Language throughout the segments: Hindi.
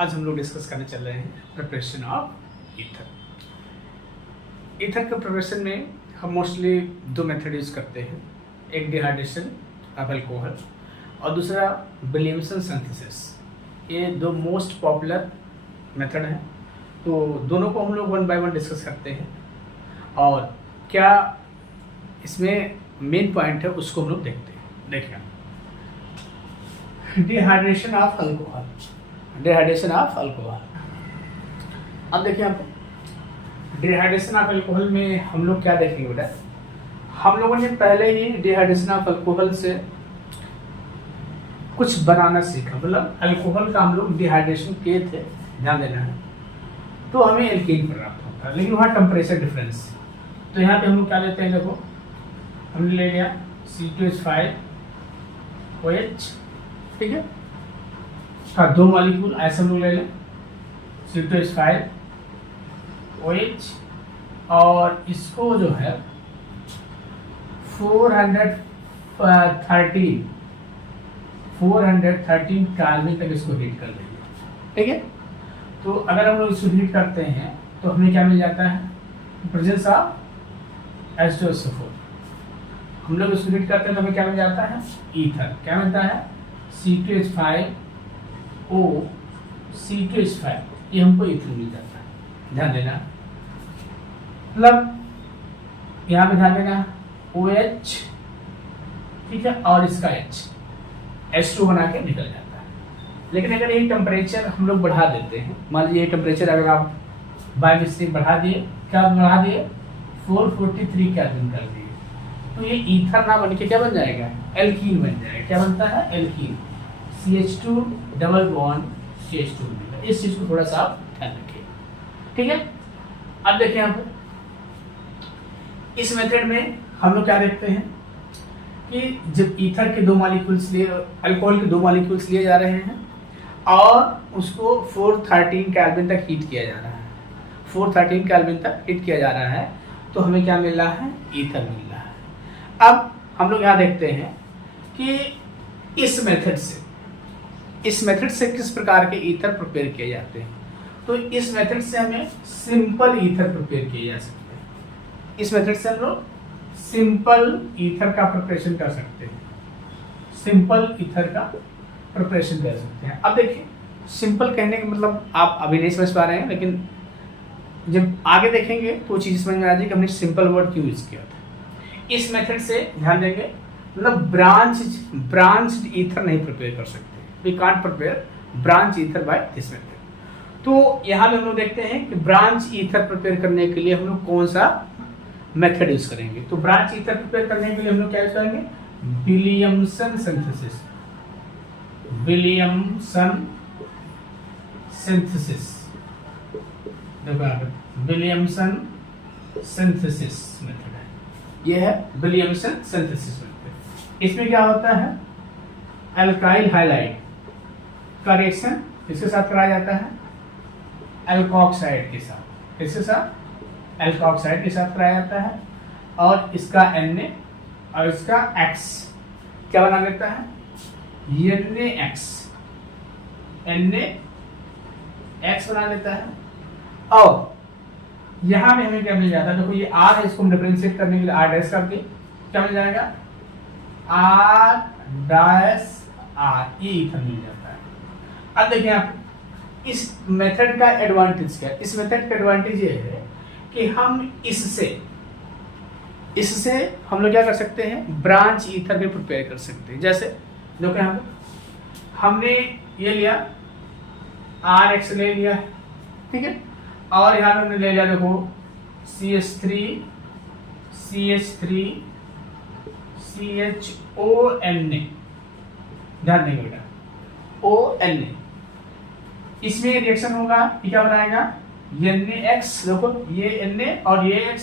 आज हम लोग डिस्कस करने चल रहे हैं प्रिपरेशन ऑफ ईथर। ईथर के प्रिपरेशन में हम मोस्टली दो मेथड यूज़ करते हैं, एक डिहाइड्रेशन ऑफ अल्कोहल और दूसरा विलियमसन सिंथेसिस। ये दो मोस्ट पॉपुलर मेथड हैं, तो दोनों को हम लोग वन बाय वन डिस्कस करते हैं और क्या इसमें मेन पॉइंट है उसको हम लोग देखते हैं। देखिए, dehydration of alcohol, dehydration of alcohol. अब देखिए, आप डिहाइड्रेशन ऑफ अल्कोहल में हम लोग क्या देखेंगे बेटा, हम लोगों ने पहले ही डिहाइड्रेशन ऑफ अल्कोहल से कुछ बनाना सीखा, मतलब अल्कोहल का हम लोग डिहाइड्रेशन किए थे, ध्यान देना है, तो हमें एल्कीन प्राप्त होता है, लेकिन वहाँ टेम्परेचर डिफरेंस। तो यहाँ पे हम लोग क्या लेते हैं, देखो हमने ले लिया C2H5OH, ठीक है, उसका दो मॉलिक्यूल ऐसे हम लोग ले लें C2H5OH और इसको जो है 413 केल्विन तक इसको हीट कर लेंगे, ठीक है। तो अगर हम लोग इसको हीट करते हैं तो हमें क्या मिल जाता है, प्रेजेंस ऑफ H2SO4। हम लोग इसको हीट करते हैं तो हमें क्या मिल जाता है, ईथर। क्या मिलता है, C2H5O C2H5, ये हमको ईथर मिल जाता है। ध्यान देना, मतलब यहाँ पे ध्यान देना OH, ठीक है, और इसका H2 बना के निकल जाता है। लेकिन अगर ये टेम्परेचर हम लोग बढ़ा देते हैं, मान लीजिए ये टेम्परेचर अगर आप बाय मिस्टेक बढ़ा दिए, क्या बढ़ा दिए, 443 केल्विन कर दिए, तो ये ईथर ना बन के क्या बन जाएगा, एल्कीन बन जाएगा। क्या बनता है, alkene, CH2 double bond CH2 मिलेगा। इस चीज को थोड़ा सा आप ध्यान रखिए, ठीक है। अब देखिए यहाँ पे इस मेथड में हम लोग क्या देखते हैं कि जब ईथर के दो मॉलिक्यूल्स लिए, अल्कोहल के दो मॉलिक्यूल्स लिए जा रहे हैं और उसको 413 केल्विन तक हीट किया जा रहा है, 413 केल्विन तक हीट किया जा रहा है, तो हमें क्या मिल रहा है, ईथर मिल रहा है। अब हम लोग यहाँ देखते हैं कि इस मेथड से किस प्रकार के ईथर प्रिपेयर किए जाते हैं। तो इस मेथड से हमें सिंपल ईथर प्रिपेयर किए जा सकते हैं। इस मेथड से हम लोग सिंपल ईथर का प्रिपरेशन कर सकते हैं, सिंपल ईथर का प्रिपरेशन कर सकते हैं। अब देखिए, सिंपल कहने का मतलब आप अभी नहीं समझ पा रहे हैं, लेकिन जब आगे देखेंगे तो चीज समझ में आ जाएगी कि हमने सिंपल वर्ड क्यों यूज किया था। इस मेथड से ध्यान देंगे, मतलब ब्रांच ईथर नहीं प्रिपेयर कर सकते, we can't prepare branch ether by this method. तो यहाँ पे हम लोग देखते हैं कि ब्रांच ईथर प्रिपेयर करने के लिए हम लोग कौन सा मेथड यूज करेंगे। तो ब्रांच ईथर प्रिपेयर करने के लिए हम लोग क्या यूज करेंगे, Williamson synthesis, Williamson synthesis, Williamson synthesis method है, ये है विलियमसन सिंथेसिस मेथड। इसमें क्या होता है, अल्काइल हाइलाइड का रिएक्शन किसके साथ कराया जाता है, एल्कोक्साइड के साथ। किसके साथ, एल्कोक्साइड के साथ कराया जाता है, और इसका Na और इसका X क्या बना लेता है, NaX बना लेता है। और यहाँ में हमें क्या मिल जाता है, देखो ये R है, इसको हम डिफरेंशिएट करने के लिए R डैश करके क्या मिल जाएगा, R डैश R, ये ईथर मिल जाता है। अब देखिए आप इस मेथड का एडवांटेज क्या है, इस मेथड का एडवांटेज ये है कि हम इससे हम लोग क्या कर सकते हैं, ब्रांच ईथर भी प्रिपेयर कर सकते हैं। जैसे देखो यहाँ पे हमने ये लिया RX ले लिया, ठीक है, और यहाँ पे हमने ले लिया, देखो CH3CHONA, ध्यान देंगे बेटा, ONA। इसमें रिएक्शन होगा, ये क्या बनाएगा, NaX, देखो ये Na और ये X,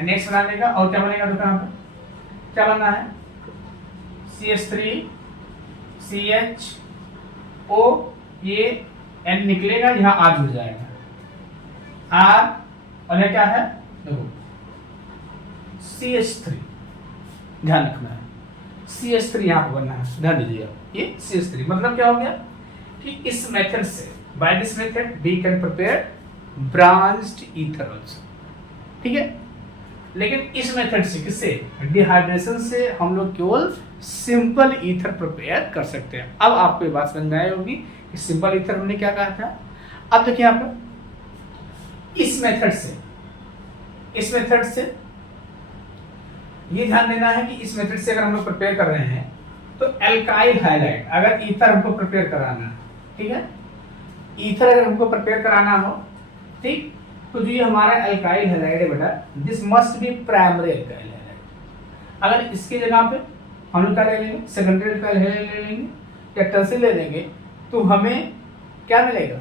NaX बना लेगा, और क्या बनेगा, देखो यहाँ पे क्या बनना है, CH3CHO, ये N निकलेगा, यहाँ R जुड़ जाएगा, R, और ये क्या है, देखो CH3, ध्यान रखना है, CH3 यहाँ पर बनना है, ध्यान दीजिए। ये CH3 मतलब क्या हो गया, कि इस मेथड से, by this method we can prepare branched ether also, ठीक है। लेकिन इस मेथड से, किससे, डिहाइड्रेशन से हम लोग केवल सिंपल ईथर प्रिपेयर कर सकते हैं। अब आपको ये बात समझ में आई होगी कि सिंपल ईथर हमने क्या कहा था। अब देखिए यहाँ पर इस मेथड से ये ध्यान देना है कि इस मेथड से अगर हम लोग प्रिपेयर कर रहे हैं तो एल्काइल हैलाइड, अगर ईथर हमको प्रिपेयर कराना है, ठीक है, ईथर अगर हमको प्रिपेयर कराना हो, ठीक, तो जो ये हमारा एल्काइल हैलाइड है बेटा, this must be primary alkyl halide. अगर इसकी जगह पे हम लोग क्या ले लेंगे, सेकेंडरी एल्काइल हैलाइड ले लेंगे या टर्सरी ले लेंगे, तो हमें क्या मिलेगा,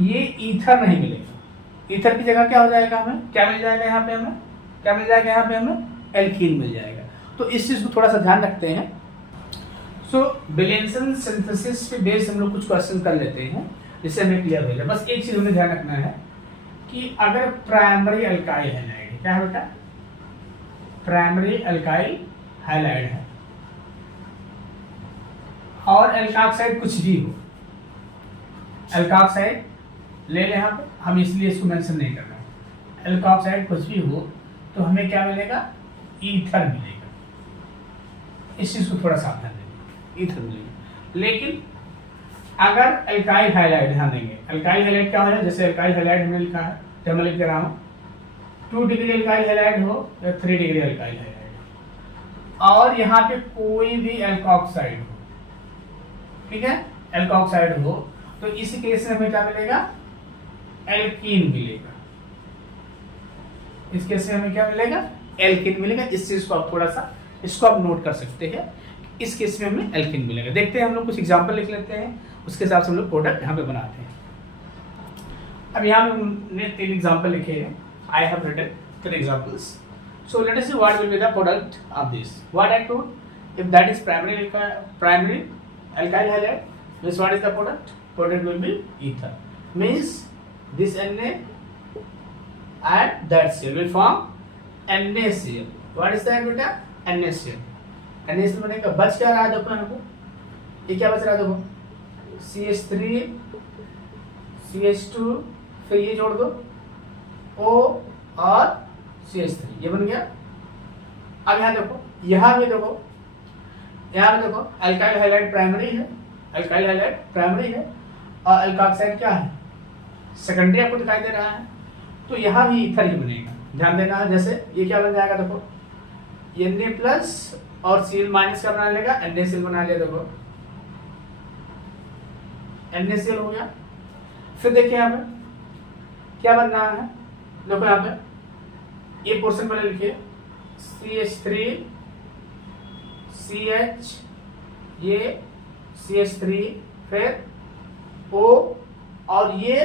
ये ईथर नहीं मिलेगा। ईथर की जगह क्या हो जाएगा, हमें क्या मिल जाएगा, यहाँ पे हमें क्या मिल जाएगा, यहाँ पे हमें एल्कीन मिल जाएगा। तो इस चीज को थोड़ा सा ध्यान रखते हैं। सो विलेंसन सिंथेसिस पे बेस हम लोग कुछ क्वेश्चन कर लेते हैं जिससे हमें क्लियर हो जाए। बस एक चीज हमें ध्यान रखना है कि अगर प्राइमरी अल्काइल हैलाइड, क्या है बेटा, प्राइमरी अल्काइल हैलाइड है और एल्काक्साइड कुछ भी हो, एल्काक्साइड ले लें यहाँ पे, हम इसलिए इसको मेंशन नहीं कर रहे, एल्काक्साइड कुछ भी हो तो हमें क्या मिलेगा, ईथर मिलेगा। इस चीज को थोड़ा सावधान देंगे, ईथर मिलेगा। लेकिन अगर एल्काइल हैलाइड, ध्यान देंगे एल्काइल हैलाइड क्या है, जैसे एल्काइल हैलाइड हमने लिखा है, तो मैं लिख रहा हूँ 2 डिग्री एल्काइल हैलाइड हो या 3 डिग्री एल्काइल हैलाइड हो, और यहाँ पे कोई भी एल्कोक्साइड हो, ठीक है, एल्कोक्साइड हो, तो इस केस में हमें क्या मिलेगा, एल्कीन मिलेगा। इस केस में हमें क्या मिलेगा, एल्कीन मिलेगा। इस चीज को आप थोड़ा सा इसको आप नोट कर सकते हैं, इस केस में हमें एल्कीन मिलेगा। देखते हैं, हम लोग कुछ एग्जांपल लिख लेते हैं, उसके हिसाब से हम लोग प्रोडक्ट यहाँ पे बनाते हैं। अब यहाँ पे हमने 3 एग्जांपल लिखे हैं, I have written 3 examples. So let us see what will be the product of this. What I told, if that is primary alkyl halide, means what is the product? Product will be ether. Means this Na and that Cl will form NaCl. What is that बेटा? NaCl. NaCl बनेगा, बच क्या रहा है देखो यहाँ पे, ये क्या बच रहा है देखो, CH3 CH2, फिर ये जोड़ दो O और CH3, ये बन गया। अब यहाँ देखो, यहाँ भी देखो, यहाँ पे देखो अल्काइल हैलाइड प्राइमरी है, अल्काइल हैलाइड प्राइमरी है और अल्कोक्साइड क्या है, सेकेंडरी आपको दिखाई दे रहा है। तो यहाँ भी ईथर ही बनेगा, ध्यान देना है। जैसे ये क्या बन जाएगा देखो, Na प्लस और Cl माइनस का बना लेगा, NaCl बना लिया, देखो NaCl हो गया। फिर देखिए यहाँ पे क्या बन रहा है, देखो यहाँ पे ये पोर्शन पहले लिखिए, CH3 CH, ये CH3, फिर O और ये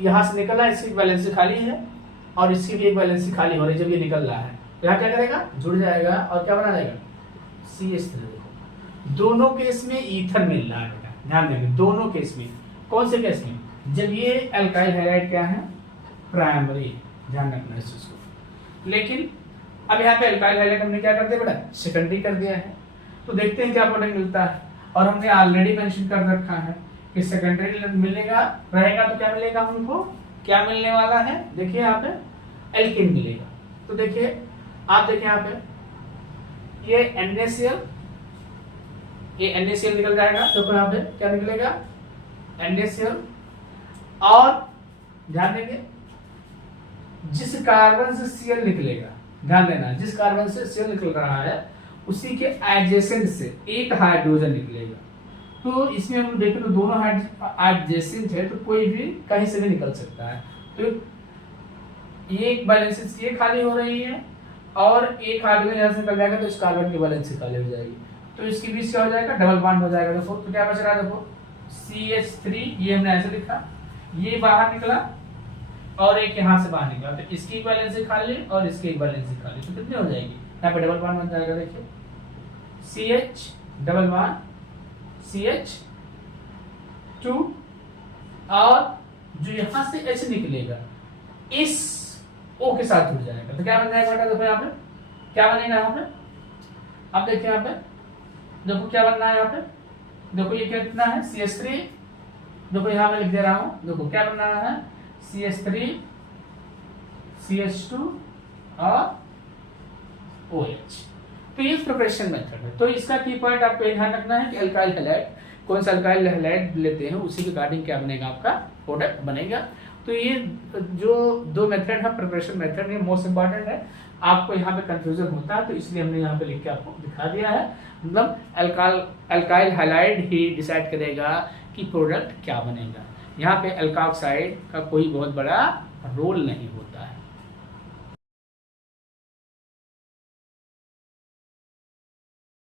यहां से निकला, इसकी वैलेंसी खाली है और इसकी भी एक वैलेंसी खाली हो रही है। जब ये निकल रहा है तो यहाँ क्या करेगा, जुड़ जाएगा और क्या बना जाएगा, CH3। देखो दोनों केस में ईथर मिल रहा है बेटा, ध्यान देंगे दोनों केस में। कौन से केस में, जब ये अल्काइल हैलाइड क्या है, प्राइमरी, ध्यान रखना इस चीज को। लेकिन अब यहाँ पे अल्काइल हैलाइड हमने क्या कर दिया बेटा, सेकेंडरी कर दिया है। तो देखते हैं क्या प्रोडक्ट मिलता है। और हमने ऑलरेडी मेंशन कर रखा है कि सेकेंडरी मिलेगा रहेगा तो क्या मिलेगा हमको, क्या मिलने वाला है, देखिए यहाँ पे एल्कीन मिलेगा। तो देखिए आप देखिए यहाँ पे ये NaCl, ये NaCl निकल जाएगा, देखो यहाँ पे क्या निकलेगा, NaCl। और ध्यान देंगे जिस कार्बन से Cl निकलेगा, ध्यान देना जिस कार्बन से Cl निकल रहा है उसी के एडजेसेंट से एक हाइड्रोजन निकलेगा। तो इसमें हम देखें तो दोनों एडजेसेंट है, तो कोई भी कहीं से भी निकल सकता है। तो एक बैलेंस ये खाली हो रही है और एक हाइड्रोजन यहाँ से निकल जाएगा तो इस कार्बन की बैलेंस खाली हो जाएगी, तो इसके बीच क्या हो जाएगा, डबल बॉन्ड हो जाएगा। देखो तो क्या बच रहा है, देखो CH3, ये हमने ऐसे लिखा, ये बाहर निकला और एक यहाँ से बाहर निकला, तो इसकी बैलेंस खाली और इसकी बैलेंस खाली, तो कितनी हो जाएगी, यहाँ पे डबल बॉन्ड बन जाएगा। देखिए CH डबल बॉन्ड CH2 और जो यहाँ से H निकलेगा इस O के साथ जुड़ जाएगा, तो क्या बन जाएगा बेटा, देखो यहाँ पे क्या बनेगा, यहाँ पे अब देखिए यहाँ पे देखो क्या बन रहा है, यहाँ पे देखो ये कितना है CH3, देखो यहाँ मैं लिख दे रहा हूं, देखो क्या बनाना है CH3 CH2 और OH। तो ये प्रिपरेशन मेथड है। तो इसका की पॉइंट आपको ध्यान रखना है कि अल्काइल हैलाइड, कौन सा अल्काइल हैलाइड लेते हैं उसी के अकॉर्डिंग क्या बनेगा, आपका प्रोडक्ट बनेगा। तो ये जो दो मेथड है प्रिपरेशन मेथड, ये मोस्ट इंपॉर्टेंट है। आपको यहाँ पे कंफ्यूजन होता है तो इसलिए हमने यहाँ पे लिख के आपको दिखा दिया है। मतलब अल्काइल हैलाइड ही डिसाइड करेगा कि प्रोडक्ट क्या बनेगा। यहाँ पे अल्काऑक्साइड का कोई बहुत बड़ा रोल नहीं होता है।